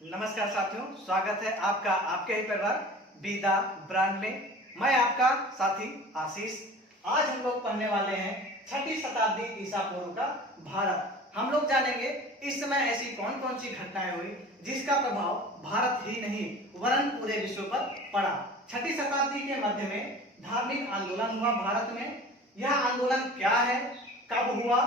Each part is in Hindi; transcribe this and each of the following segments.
नमस्कार साथियों, स्वागत है आपका आपके ही परिवार बीदा ब्रांड में। मैं आपका साथी आशीष। आज हम लोग पढ़ने वाले हैं 6ठी शताब्दी ईसा पूर्व का भारत। हम लोग जानेंगे इस समय ऐसी कौन कौन सी घटनाएं हुई जिसका प्रभाव भारत ही नहीं वरन पूरे विश्व पर पड़ा। 6ठी शताब्दी के मध्य में धार्मिक आंदोलन हुआ भारत में। यह आंदोलन क्या है, कब हुआ,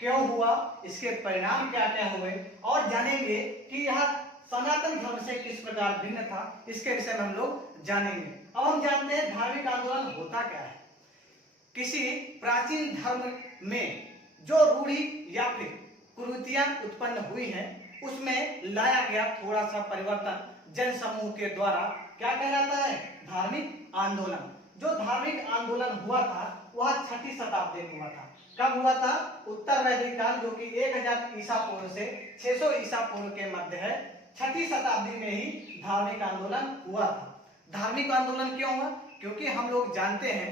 क्यों हुआ, इसके परिणाम क्या क्या हुए और जानेंगे कि यह सनातन धर्म से किस प्रकार भिन्न था, इसके विषय में हम लोग जानेंगे। अब हम जानते हैं धार्मिक आंदोलन होता क्या है। किसी प्राचीन धर्म में जो रूढ़ी या फिर कुरीतियां उत्पन्न हुई हैं उसमें लाया गया थोड़ा सा परिवर्तन जन समूह के द्वारा क्या कहलाता है, धार्मिक आंदोलन। जो धार्मिक आंदोलन हुआ था वह 6ठी शताब्दी में हुआ था। कब हुआ था? उत्तर वैदिक काल, जो कि 1000 ईसा पूर्व से 600 ईसा पूर्व के मध्य है। 6ठी शताब्दी में ही धार्मिक आंदोलन हुआ था। धार्मिक आंदोलन क्यों हुआ? क्योंकि हम लोग जानते हैं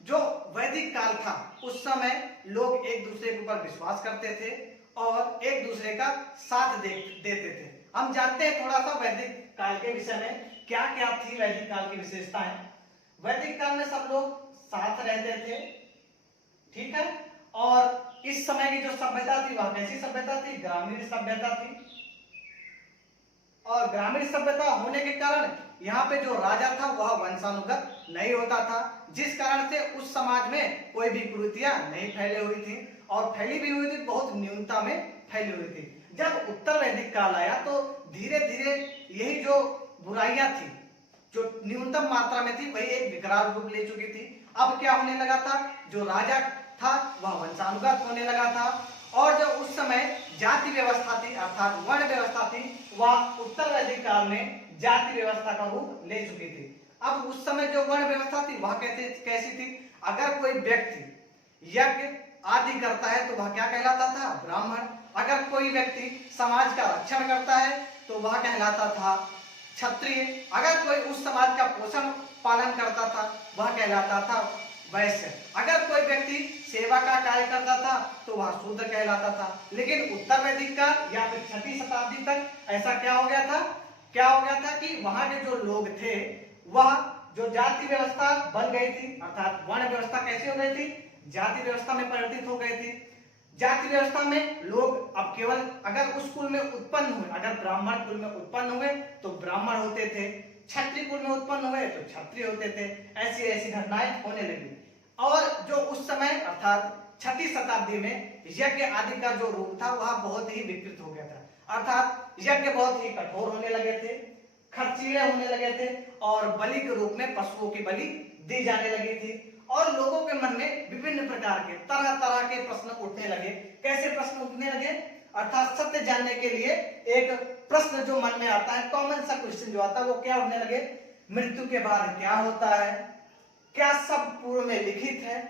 जो वैदिक काल था उस समय लोग एक दूसरे के ऊपर विश्वास करते थे और एक दूसरे का साथ देते थे। हम जानते हैं थोड़ा सा वैदिक काल के विषय में क्या क्या थी वैदिक काल की विशेषताएं। वैदिक काल में सब लोग साथ रहते थे, ठीक है। और इस समय की जो सभ्यता थी वह कैसी सभ्यता थी? ग्रामीण सभ्यता थी। और ग्रामीण सभ्यता होने के कारण यहाँ पे जो राजा था वह वंशानुगत नहीं होता था, जिस कारण से उस समाज में कोई भी कुरीतियां नहीं फैली हुई थी और फैली भी हुई थी बहुत न्यूनता में फैली हुई थी। जब उत्तर वैदिक काल आया तो धीरे धीरे यही जो बुराइयां थी जो न्यूनतम मात्रा में थी वही एक विकराल रूप ले चुकी थी। अब क्या होने लगा था, जो राजा था वह वंशानुगत होने लगा था और जो उस समय जाति व्यवस्था थी अर्थात वर्ण व्यवस्था थी वह उत्तर वैदिक काल में जाति व्यवस्था का रूप ले चुकी थी। अब उस समय जो वर्ण व्यवस्था थी वह कैसी थी? अगर कोई व्यक्ति यज्ञ आदि करता है तो वह क्या कहलाता था? ब्राह्मण। अगर कोई व्यक्ति समाज का रक्षण करता है तो वह कहलाता था क्षत्रिय। अगर कोई उस समाज का पोषण पालन करता था वह कहलाता था वैश्य। अगर कोई व्यक्ति सेवा का कार्य करता था तो वह शूद्र कहलाता था। लेकिन उत्तर वैदिक काल या फिर 6ठी शताब्दी तक ऐसा क्या हो गया था कि वहां के जो लोग थे वह जो जाति व्यवस्था बन गई थी अर्थात वर्ण व्यवस्था कैसी हो गई थी? जाति व्यवस्था में परिवर्तित हो गई थी। जाति व्यवस्था में लोग अब केवल अगर उस कुल में उत्पन्न हुए, अगर ब्राह्मण कुल में उत्पन्न हुए तो ब्राह्मण होते थे, क्षत्रिय कुल में उत्पन्न हुए तो क्षत्रिय होते थे। ऐसी ऐसी घटनाएं होने लगी। और जो उस समय अर्थात 6ठी शताब्दी में यज्ञ आदि का जो रूप था वह बहुत ही विकृत हो गया था। अर्थात यज्ञ बहुत ही कठोर होने लगे थे, खर्चीले होने लगे थे और बलि के रूप में पशुओं की बलि दी जाने लगी थी। और लोगों के मन में विभिन्न प्रकार के तरह तरह के प्रश्न उठने लगे। कैसे प्रश्न उठने लगे? अर्थात सत्य जानने के लिए एक प्रश्न जो मन में आता है, कॉमन सा क्वेश्चन जो आता है वो क्या उठने लगे? मृत्यु के बाद क्या होता है? क्या सब पूर्व में लिखित है?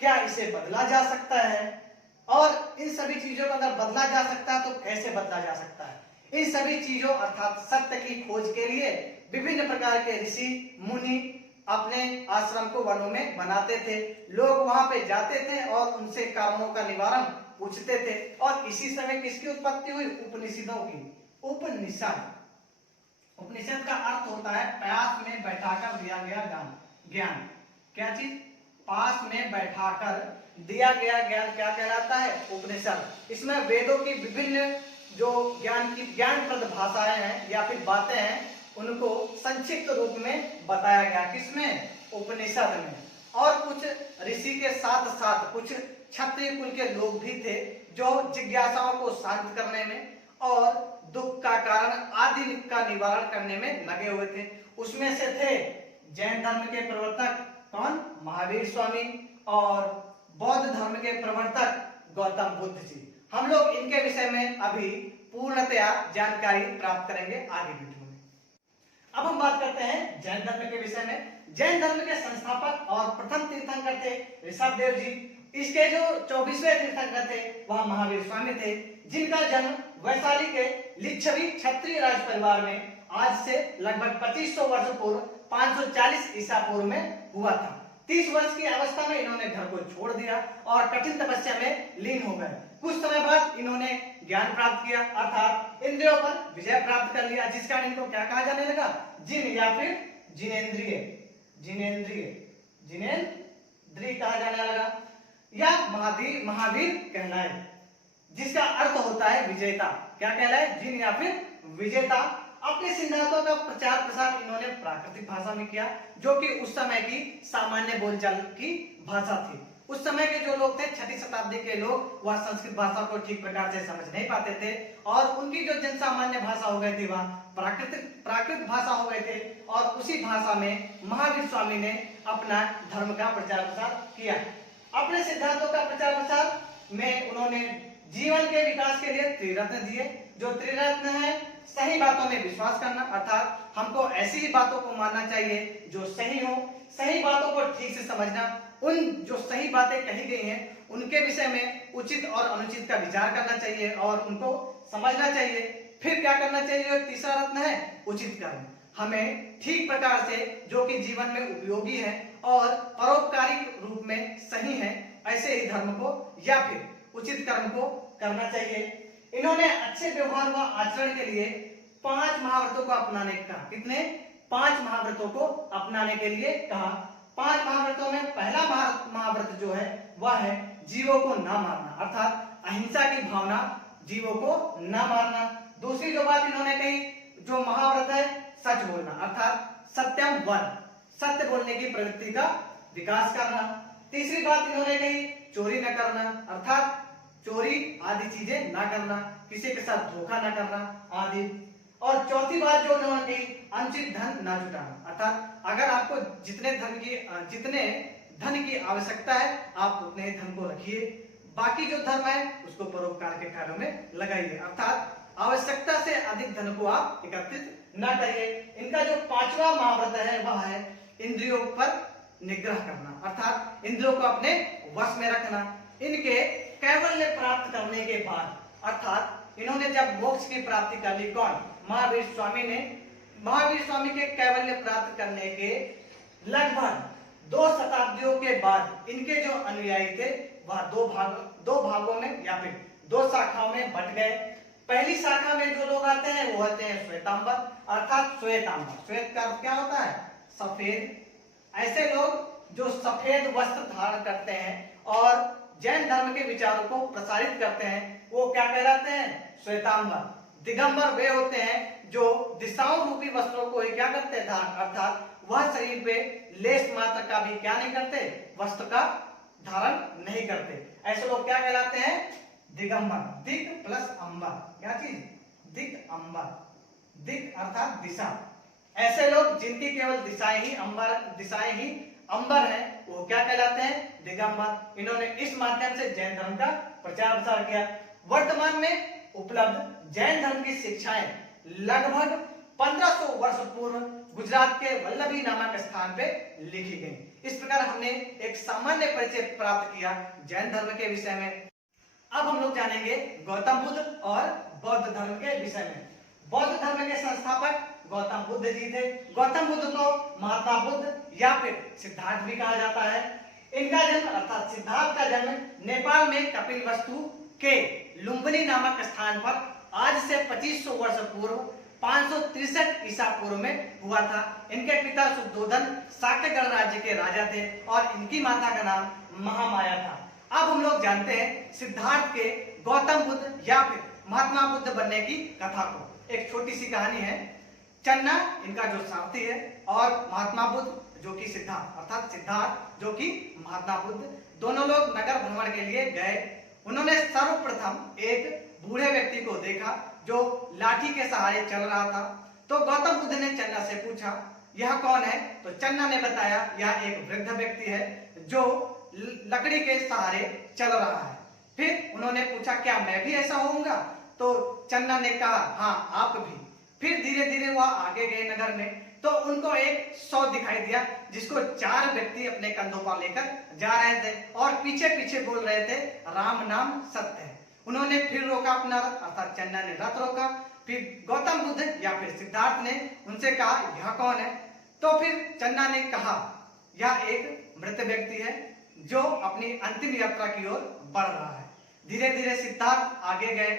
क्या इसे बदला जा सकता है? और इन सभी चीजों को अगर बदला जा सकता है तो कैसे बदला जा सकता है? इन सभी चीजों अर्थात सत्य की खोज के लिए विभिन्न प्रकार के ऋषि मुनि अपने आश्रम को वनों में बनाते थे। लोग वहां पे जाते थे और उनसे कारणों का निवारण पूछते थे। और इसी समय किसकी उत्पत्ति हुई? उपनिषदों की। उपनिषद का अर्थ होता है पास में बैठाकर दिया गया ज्ञान। क्या चीज? पास में बैठाकर दिया गया ज्ञान क्या कहलाता है? उपनिषद। इसमें वेदों की विभिन्न जो ज्ञानप्रद भाषाएं हैं या फिर बातें हैं उनको संक्षिप्त रूप में बताया गया। किसमें? उपनिषद में। और कुछ ऋषि के साथ साथ कुछ क्षत्रिय कुल के लोग भी थे जो जिज्ञासाओं को शांत करने में और दुख का कारण आदि का निवारण करने में लगे हुए थे। उसमें से थे जैन धर्म के प्रवर्तक कौन? महावीर स्वामी। और बौद्ध धर्म के प्रवर्तक गौतम बुद्ध जी। हम लोग इनके विषय में अभी पूर्णतया जानकारी प्राप्त करेंगे आगे वीडियो में। अब हम बात करते हैं जैन धर्म के विषय में। जैन धर्म के संस्थापक और प्रथम तीर्थंकर थे ऋषभदेव जी। इसके जो 24वें तीर्थंकर थे वह महावीर स्वामी थे, जिनका जन्म वैशाली के लिच्छवी क्षत्रिय राज परिवार में आज से लगभग 2500 वर्ष पूर्व 540 ईसा पूर्व में हुआ था। 30 वर्ष की अवस्था में इन्होंने घर को छोड़ दिया और कठिन तपस्या में लीन हो गए। कुछ समय बाद इन्होंने ज्ञान प्राप्त किया, अर्थात इंद्रियों पर विजय प्राप्त कर लिया, जिस कारण इनको क्या कहा जाने लगा, जिन या फिर जिनेंद्रिय, जिनेंद्रिय, जिनेंद्रिय कहा जाने लगा, या महावीर, महावीर कहलाए, जिसका अर्थ होता है विजेता। क्या कहलाए, जिन या फिर विजेता। अपने सिद्धांतों का प्रचार प्रसार इन्होंने प्राकृतिक भाषा में किया, जो कि उस समय की सामान्य बोलचाल की भाषा थी। उस समय के जो लोग थे, 6वीं शताब्दी के लोग, वह संस्कृत भाषा को ठीक प्रकार से समझ नहीं पाते थे, और उनकी जो जन सामान्य भाषा हो गई थी वह प्राकृत भाषा हो गए थे, और उसी भाषा में महावीर स्वामी ने अपना धर्म का प्रचार प्रसार किया। अपने सिद्धांतों का प्रचार प्रसार में उन्होंने जीवन के विकास के लिए त्रिरत्न दिए। जो त्रिरत्न है, सही बातों में विश्वास करना, अर्थात हमको ऐसी ही बातों को मानना चाहिए जो सही हो, सही बातों को ठीक से समझना, उन जो सही बातें कही गई हैं उनके विषय में उचित और अनुचित का विचार करना चाहिए और उनको समझना चाहिए। फिर क्या करना चाहिए, और तीसरा रत्न है उचित कर्म। हमें ठीक प्रकार से, जो कि जीवन में उपयोगी है और परोपकारी रूप में सही है, ऐसे ही धर्म को या फिर उचित कर्म को करना चाहिए। इन्होंने अच्छे व्यवहार व आचरण के लिए 5 महाव्रतों को अपनाने का कहा। कितने, 5 महाव्रतों को अपनाने के लिए कहा। 5 महाव्रतों में पहला महाव्रत जो है वह है जीवों को न मारना, अर्थात अहिंसा की भावना, जीवों को न मारना। दूसरी जो बात इन्होंने कही, जो महाव्रत है सच बोलना, अर्थात सत्यम वद, सत्य बोलने की प्रवृत्ति का विकास करना। तीसरी बात इन्होंने कही चोरी न करना, अर्थात चोरी आदि चीजें ना करना, किसी के साथ धोखा ना करना आदि। और चौथी बात जो उन्होंने कही, अनुचित धन ना जुटाना, अर्थात अगर आपको जितने धन की आवश्यकता है आप उतने ही धन को रखिए, बाकी जो धर्म है उसको परोपकार के कार्यों में लगाइए, अर्थात आवश्यकता से अधिक धन को आप एकत्रित ना करिए। इनका जो 5वां महाव्रत है वह है इंद्रियों पर निग्रह करना, अर्थात इंद्रियों को अपने वश में रखना। इनके कैवल्य प्राप्त करने के बाद, अर्थात इन्होंने जब मोक्ष की प्राप्ति कर ली, कौन, महावीर स्वामी ने, महावीर स्वामी के कैवल्य प्राप्त करने के लगभग 2 शताब्दियों के बाद इनके जो अनुयायी थे वह दो भागों में या फिर 2 शाखाओं में बट गए। पहली शाखा में जो लोग आते हैं वो होते हैं श्वेतांबर, अर्थात श्वेतांबर, श्वेत का क्या होता है, सफेद। ऐसे लोग जो सफेद वस्त्र धारण करते हैं और जैन धर्म के विचारों को प्रसारित करते हैं, वो क्या कहलाते हैं, श्वेतांबर। दिगंबर वे होते हैं जो दिशाओं रूपी वस्त्रों को ही क्या करते हैं, धारण, अर्थात वह शरीर पे लेस मात्र का भी क्या नहीं करते, वस्त्र का धारण नहीं करते। ऐसे लोग क्या कहलाते हैं, दिगंबर। दिग प्लस अंबर, क्या चीज, दिग अंबर, दिग अर्थात दिशा। ऐसे लोग जिनकी केवल दिशाएं ही अंबर है वो क्या कहलाते हैं, दिगंबर। इन्होंने इस माध्यम से जैन धर्म का प्रचार प्रसार किया। वर्तमान में उपलब्ध जैन धर्म की शिक्षाएं लगभग 1500 वर्ष पूर्व गुजरात के वल्लभी नामक स्थान पे लिखी गई। इस प्रकार हमने एक सामान्य परिचय प्राप्त किया जैन धर्म के विषय में। अब हम लोग जानेंगे गौतम बुद्ध और बौद्ध धर्म के विषय में। बौद्ध धर्म के संस्थापक गौतम बुद्ध जी थे। गौतम बुद्ध को महात्मा बुद्ध या फिर सिद्धार्थ भी कहा जाता है। इनका जन्म अर्थात सिद्धार्थ का जन्म नेपाल में कपिलवस्तु के लुम्बिनी नामक स्थान पर आज से 2500 वर्ष पूर्व 563 ईसा पूर्व में हुआ था। इनके पिता शुद्धोधन शाक्यगढ़ राज्य के राजा थे और इनकी माता का नाम महामाया था। अब हम लोग जानते हैं सिद्धार्थ के गौतम बुद्ध या फिर महात्मा बुद्ध बनने की कथा को। एक छोटी सी कहानी है। चन्ना इनका जो सारथी है और महात्मा बुद्ध जो कि सिद्धार्थ अर्थात सिद्धार्थ जो कि महात्मा बुद्ध, दोनों लोग नगर भ्रमण के लिए गए। उन्होंने सर्वप्रथम एक बूढ़े व्यक्ति को देखा जो लाठी के सहारे चल रहा था। तो गौतम बुद्ध ने चन्ना से पूछा यह कौन है? तो चन्ना ने बताया यह एक वृद्ध व्यक्ति है जो लकड़ी के सहारे चल रहा है। फिर उन्होंने पूछा क्या मैं भी ऐसा होऊंगा? तो चन्ना ने कहा हाँ आप भी। फिर धीरे धीरे वह आगे गए नगर में, तो उनको एक शव दिखाई दिया जिसको 4 व्यक्ति अपने कंधों पर लेकर जा रहे थे और पीछे पीछे बोल रहे थे राम नाम सत्य है। उन्होंने फिर रोका अपना रथ, अर्थात चन्ना ने रथ रोका। फिर गौतम बुद्ध या फिर सिद्धार्थ ने उनसे कहा यह कौन है? तो फिर चन्ना ने कहा यह एक मृत व्यक्ति है जो अपनी अंतिम यात्रा की ओर बढ़ रहा है। धीरे धीरे सिद्धार्थ आगे गए।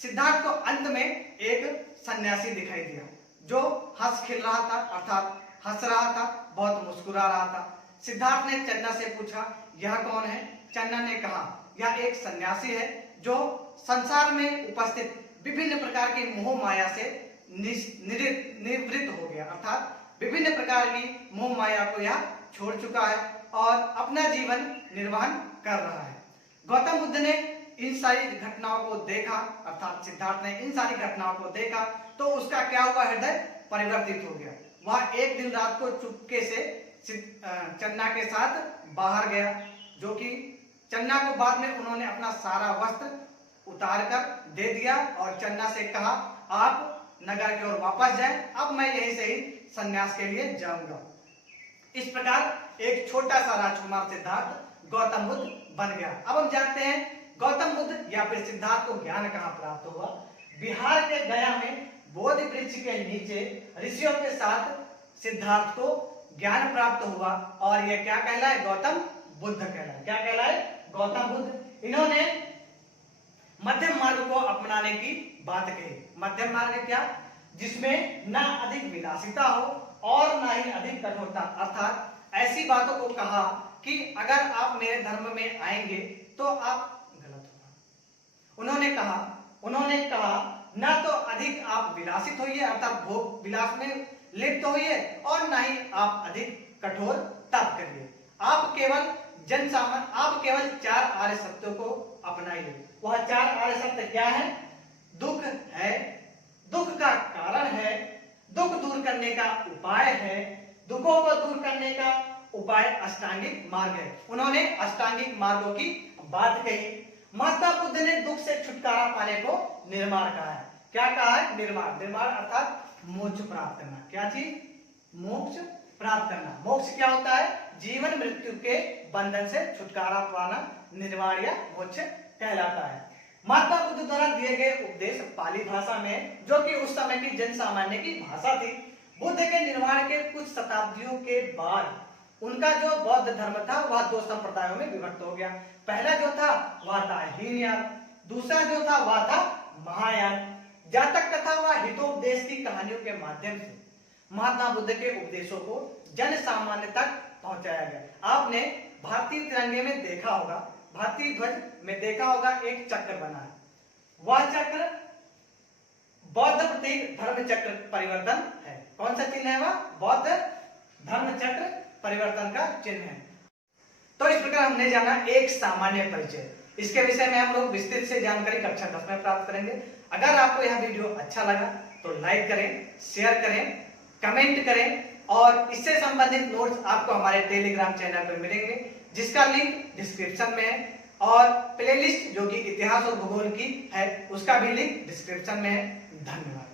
सिद्धार्थ को अंत में एक सन्यासी दिखाई दिया जो हंस खिल रहा था, अर्थात हंस रहा था, बहुत मुस्कुरा रहा था। सिद्धार्थ ने चन्ना से पूछा, यह कौन है? चन्ना ने कहा, यह एक सन्यासी है जो संसार में उपस्थित विभिन्न प्रकार की मोह माया से निवृत्त हो गया, अर्थात विभिन्न प्रकार की मोह माया को यह छोड़ चुका है और अपना जीवन निर्वाह कर रहा है। गौतम बुद्ध ने इन सारी घटनाओं को देखा, अर्थात सिद्धार्थ ने इन सारी घटनाओं को देखा तो उसका क्या हुआ? हृदय परिवर्तित हो गया। वह एक दिन रात को चुपके से चन्ना के साथ बाहर गया, जो कि चन्ना को बाद में उन्होंने अपना सारा वस्त्र उतार कर दे दिया और चन्ना से कहा, आप नगर की ओर वापस जाएं, अब मैं यहीं से ही संन्यास के लिए जाऊंगा। इस प्रकार एक छोटा सा राजकुमार सिद्धार्थ गौतम बुद्ध बन गया। अब हम जानते हैं गौतम बुद्ध या फिर सिद्धार्थ को ज्ञान कहाँ प्राप्त हुआ? बिहार के गया में बोधि वृक्ष के नीचे ऋषियों के साथ सिद्धार्थ को ज्ञान प्राप्त हुआ और यह क्या कहलाए? गौतम बुद्ध कहलाए। क्या कहलाए? गौतम बुद्ध। इन्होंने मध्यम मार्ग को अपनाने की बात कही। मध्यम मार्ग क्या? जिसमें ना अधिक विलासिता हो और ना ही अधिक कठोरता, अर्थात ऐसी बातों को कहा कि अगर आप मेरे धर्म में आएंगे तो आप गलत होगा। उन्होंने कहा ना तो अधिक आप विलासित होइए, अर्थात भोग विलास में लिप्त होइए, और ना ही आप अधिक कठोर तप करिए। आप केवल आप केवल 4 आर्य सत्यों को अपनाइए। वह 4 आर्य सत्य क्या है? दुख है, दुख का कारण है, दुख दूर करने का उपाय है, दुखों को दूर करने का उपाय अष्टांगिक मार्ग है। उन्होंने अष्टांगिक मार्गों की बात कही। महात्मा बुद्ध ने दुख से छुटकारा पाने को निर्माण कहा है। क्या कहा है? निर्माण। निर्माण अर्थात मोक्ष प्राप्त करना। क्या चीज? मोक्ष प्राप्त करना। मोक्ष क्या होता है? जीवन मृत्यु के बंधन से छुटकारा पाना निर्वाण या मोक्ष कहलाता है। महात्मा बुद्ध द्वारा दिए गए उपदेश पाली भाषा में, जो कि उस समय की जन सामान्य की भाषा थी। बुद्ध के निर्माण के कुछ शताब्दियों के बाद उनका जो बौद्ध धर्म था वह 2 संप्रदायों में विभक्त हो गया। पहला जो था वह था हीनयान, दूसरा जो था वह था महायान। जातक तथा वह हितोपदेश की कहानियों के माध्यम से महात्मा बुद्ध के उपदेशों को जन सामान्य तक पहुंचाया गया। आपने भारतीय तिरंगे में देखा होगा, भारतीय ध्वज में देखा होगा, एक चक्र बना है। वह चक्र बौद्ध प्रतीक धर्म चक्र परिवर्तन है। कौन सा चिन्ह है? वह बौद्ध धर्म चक्र परिवर्तन का चिन्ह है। तो इस प्रकार हमने जाना एक सामान्य परिचय। इसके विषय में हम लोग विस्तृत से जानकारी कक्षा 10 में प्राप्त करेंगे। अगर आपको यह वीडियो अच्छा लगा तो लाइक करें, शेयर करें, कमेंट करें, और इससे संबंधित नोट्स आपको हमारे टेलीग्राम चैनल पर मिलेंगे, जिसका लिंक डिस्क्रिप्शन में है, और प्लेलिस्ट जो कि इतिहास और भूगोल की है उसका भी लिंक डिस्क्रिप्शन में है। धन्यवाद।